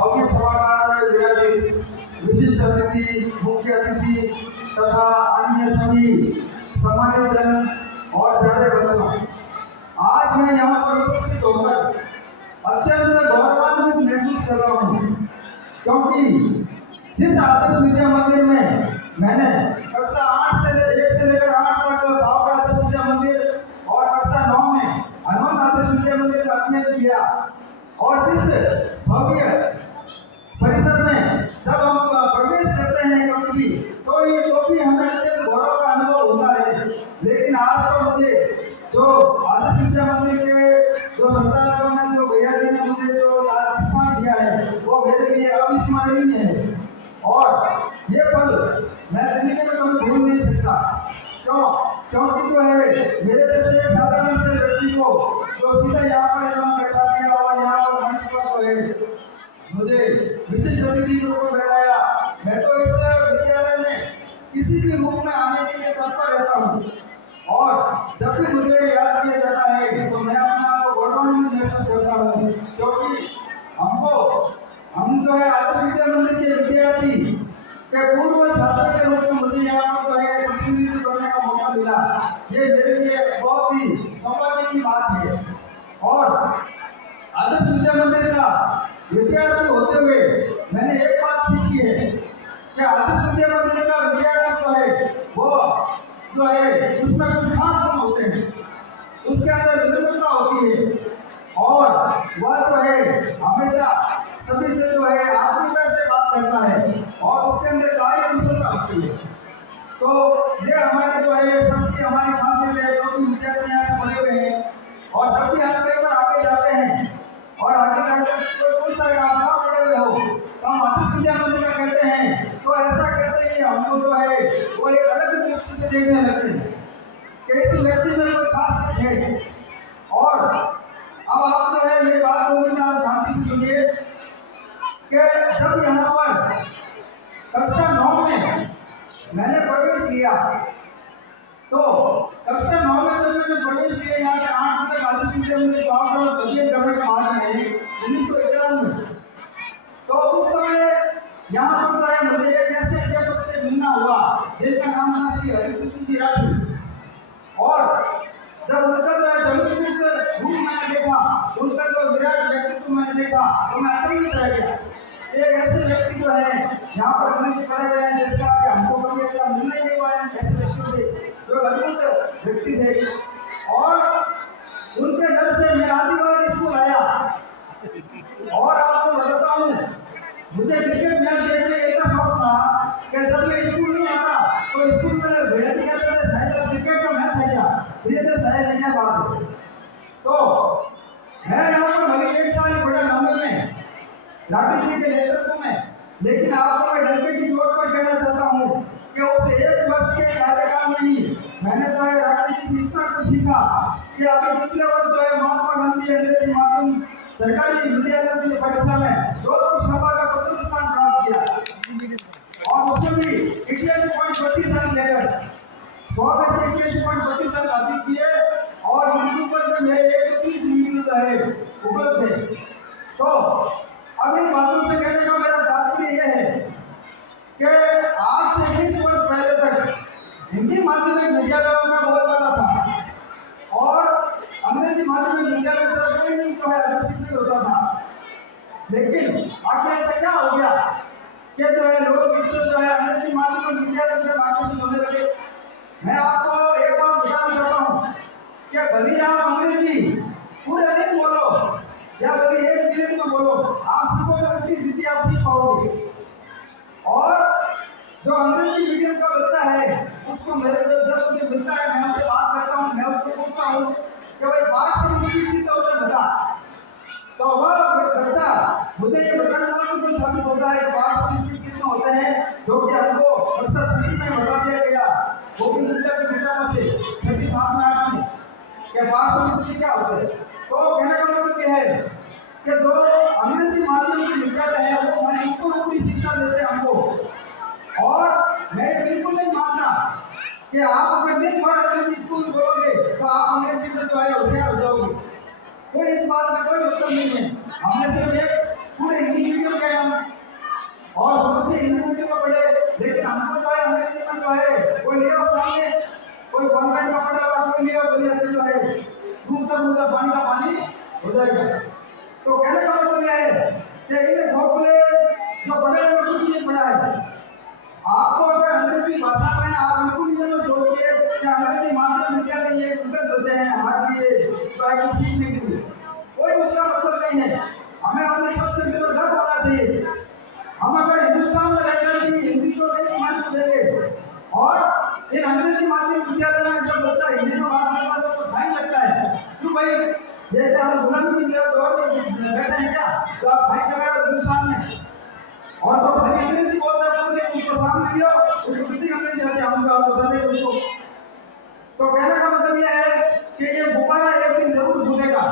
भव्य सभागार में विराजित विशिष्ट अतिथि, मुख्य अतिथि तथा अन्य सभी सम्मानित जन और प्यारे बच्चों, आज मैं यहाँ पर उपस्थित होकर अत्यंत गौरवान्वित महसूस कर रहा हूँ, क्योंकि जिस आदर्श विद्या मंदिर में मैंने कक्षा 1 से लेकर 8 तक भावरा आदर्श विद्या मंदिर और कक्षा 9 में हनुमान आदर्श विद्या मंदिर का अध्ययन किया, और जिस भव्य परिसर में जब हम प्रवेश करते हैं कभी भी तो भी हमें अत्यंत गौरव का अनुभव होता है। लेकिन आज तो मुझे जो आदर्श विद्या मंदिर के जो संचालकों ने, जो भैया जी ने मुझे जो आज स्थान दिया है, वो मेरे लिए अविस्मरणीय है, और ये पल मैं जिंदगी में कभी भूल नहीं सकता। क्योंकि जो है मेरे जैसे साधारण से व्यक्ति को जो सीधा यहाँ पर इन्होंने बैठा दिया और यहाँ पर मंच पर जो है मुझे विशिष्ट अतिथि के रूप में बैठाया। मैं तो इस विद्यालय में किसी भी रूप में आने के लिए तत्पर रहता हूँ, और जब भी मुझे याद किया जाता है तो मैं अपने आप को गौरवान्वित महसूस करता हूँ, क्योंकि हम जो है आदर्श विद्या मंदिर के विद्यार्थी के पूर्व छात्र के रूप में मुझे यहाँ पर जो है प्रतिनिधित्व करने का मौका मिला। ये मेरे लिए बहुत ही सौभाग्य की बात है, और आदर्श विद्या मंदिर का विद्यार्थी होते हुए मैंने एक बात सीखी है कि आदर्श विद्या मंदिर का विद्यार्थी जो है वो जो है उसमें कुछ खास गुण होते हैं, उसके अंदर विनम्रता होती है, और वह जो है हमेशा सभी से जो है आत्मीयता से बात करता है, और उसके अंदर कार्य कुशलता होती है। तो ये हमारे जो है सबकी हमारी खासियत है, जो भी विद्यार्थी यहाँ से पढ़े हुए हैं, और जब भी हम कई बार आगे जाते हैं और आगे जाकर कोई पूछता है आप कहाँ पढ़े हुए हो, तो हम आदर्श विद्या मंदिर का कहते हैं, तो ऐसा कहते ही हमको जो है वो एक अलग दृष्टि से देखने लगते हैं कि इस व्यक्ति में कोई खासियत है। और अब आप जो है ये बात 2 मिनट आप शांति से सुनिए कि जब यहाँ पर कक्षा 9 में मैंने प्रवेश किया, तो कक्षा 9 में जब मैंने प्रवेश किया यहाँ से 8 तक आदर्श विद्या मंदिर अध्ययन करने के बाद में 1991 में, तो उस समय यहाँ पर जो है मुझे एक ऐसे अध्यापक से मिलना हुआ जिनका नाम था श्री हरिकृष्ण जी राठी, और जब उनका जो है चमत्कृत रूप मैंने देखा, उनका जो विराट व्यक्तित्व मैंने देखा, तो मैं अचंभित रह गया। एक ऐसे व्यक्ति जो है यहाँ पर अंग्रेजी पढ़े रहे हैं जिसका कि हमको कभी ऐसा मिलना ही नहीं हुआ है, ऐसे व्यक्ति से जो अद्भुत व्यक्ति थे। और उनके डर से मैं आदिवासी स्कूल आया, और आपको बताता हूँ मुझे क्रिकेट मैच देखने का इतना शौक था कि जब मैं स्कूल नहीं आता तो स्कूल में भैया जी कहते थे शायद क्रिकेट का मैच है क्या, धीरे शायद है क्या बात। तो मैं यहाँ पर भले 1 साल बड़ा 9वीं में लाठी जी के नेतृत्व में, लेकिन आपको मैं डंके की चोट पर कहना चाहता हूँ कि उस 1 वर्ष के कार्यकाल में ही मैंने जो है राठी जी से इतना कुछ सीखा कि अभी पिछले वर्ष जो है महात्मा गांधी अंग्रेजी माध्यम सरकारी विद्यालय की परीक्षा में जोधपुर संभाग का प्रथम स्थान प्राप्त किया, और उसमें भी 81.32 अंक लेकर 100 में से 81.32 अंक हासिल किए, और यूट्यूब पर भी मेरे 130 वीडियो जो है उपलब्ध है। तो अब इन बातों से कहने का मेरा तात्पर्य यह है कि आज से 20 वर्ष पहले तक हिंदी माध्यमिक विद्यालयों का बोलबाला था, और अंग्रेजी माध्यमिक विद्यालय की तरफ कोई जो है आकर्षित नहीं होता था। लेकिन आखिर ऐसा क्या हो गया कि जो है लोग इससे जो है अंग्रेजी माध्यमिक विद्यालय की तरफ आकर्षित होने लगे। मैं आपको एक बात बताना चाहता हूँ कि भले आप अंग्रेजी पूरे दिन बोलो या भले 1 मिनट में बोलो, आप सीखोगे उतनी जितनी आप सीख पाओगे। और जो अंग्रेजी मीडियम का बच्चा है उसको मेरे जब मुझे मिलता है, मैं उससे बात करता हूँ, मैं उसको पूछता हूँ कि भाई पार्श्व स्पीच कितना होता है बता, तो वह बच्चा मुझे ये बताने में असफल साबित होता है कि पार्श्व स्पीच कितना होता है, जो कि हमको कक्षा 6 में बता दिया गया, वो भी गुप्ता की किताबों से 6ठी 7 में 8 में, कि पार्श्व स्पीच क्या होता है। तो कहने का मतलब ये है कि जो अंग्रेजी माध्यम के विद्यालय है वो हमारी ऊपरी शिक्षा देते हैं हमको, और मैं बिल्कुल नहीं मानता कि आप अगर दिन भर अंग्रेजी स्कूल बोलोगे तो आप अंग्रेजी में जो है होशियार हो जाओगे। कोई इस बात का कोई मतलब नहीं है। हमने सिर्फ एक पूरे हिंदी मीडियम का सहूलियतें जो है दूर तक पानी का पानी हो जाएगा। तो कहने का मतलब यह है कि इन्हें खोखले जो पढ़े हुए कुछ नहीं पढ़ा है। आपको अगर अंग्रेजी भाषा में आप बिल्कुल ये मत सोचिए कि अंग्रेजी माध्यम विद्यालय ये कुछ बच्चे हैं हमारे लिए तो है कुछ सीखने के लिए, कोई उसका मतलब नहीं है। हमें अपनी संस्कृति पर गर्व होना चाहिए। हम अगर हिंदुस्तान में रहकर भी हिंदी को नहीं महत्व देंगे और इन अंग्रेजी माध्यम विद्यालयों में जब बच्चा हिंदी में बात करता है तो फाइन लगता है। क्यों भाई, ये क्या हम गुलामी की दौर में बैठे हैं क्या तो आप फाइन लगा रहे हो हिंदुस्तान में? और तो खाली अंग्रेजी बोलता है तो उसको सामने लियो, उसको कितनी अंग्रेजी आती है हमको आप बता दें उसको। तो कहने का मतलब यह है कि ये गुब्बारा एक दिन जरूर फूटेगा।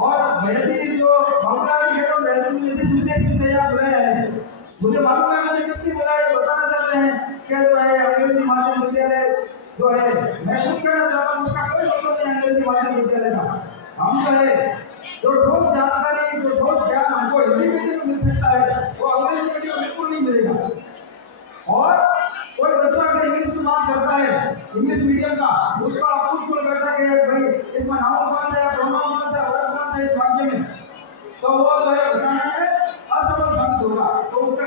और भैया जी जो मामला है तो भैया जी मुझे जिस उद्देश्य से यहाँ बुलाया है मुझे मालूम है, मुझे किसने बुलाया ये बताना चाहते हैं कि जो है अंग्रेजी माध्यम विद्यालय जो है मैं खुद कहना चाहता हूँ उसका कोई मतलब नहीं अंग्रेजी माध्यम विद्यालय का। हम जो है जो ठोस जानकारी जो ठोस ज्ञान हमको हिंदी मीडियम में मिल सकता है वो अंग्रेजी मीडियम में बिल्कुल नहीं मिलेगा। और कोई बच्चा अगर इंग्लिश में बात करता है इंग्लिश मीडियम का, उसको आप पूछ को बैठा के भाई इसमें नाउन कौन सा है, प्रोनाउन कौन सा है, वर्ब कौन सा है इस वाक्य में, तो वो जो है बताने में असफल साबित होगा।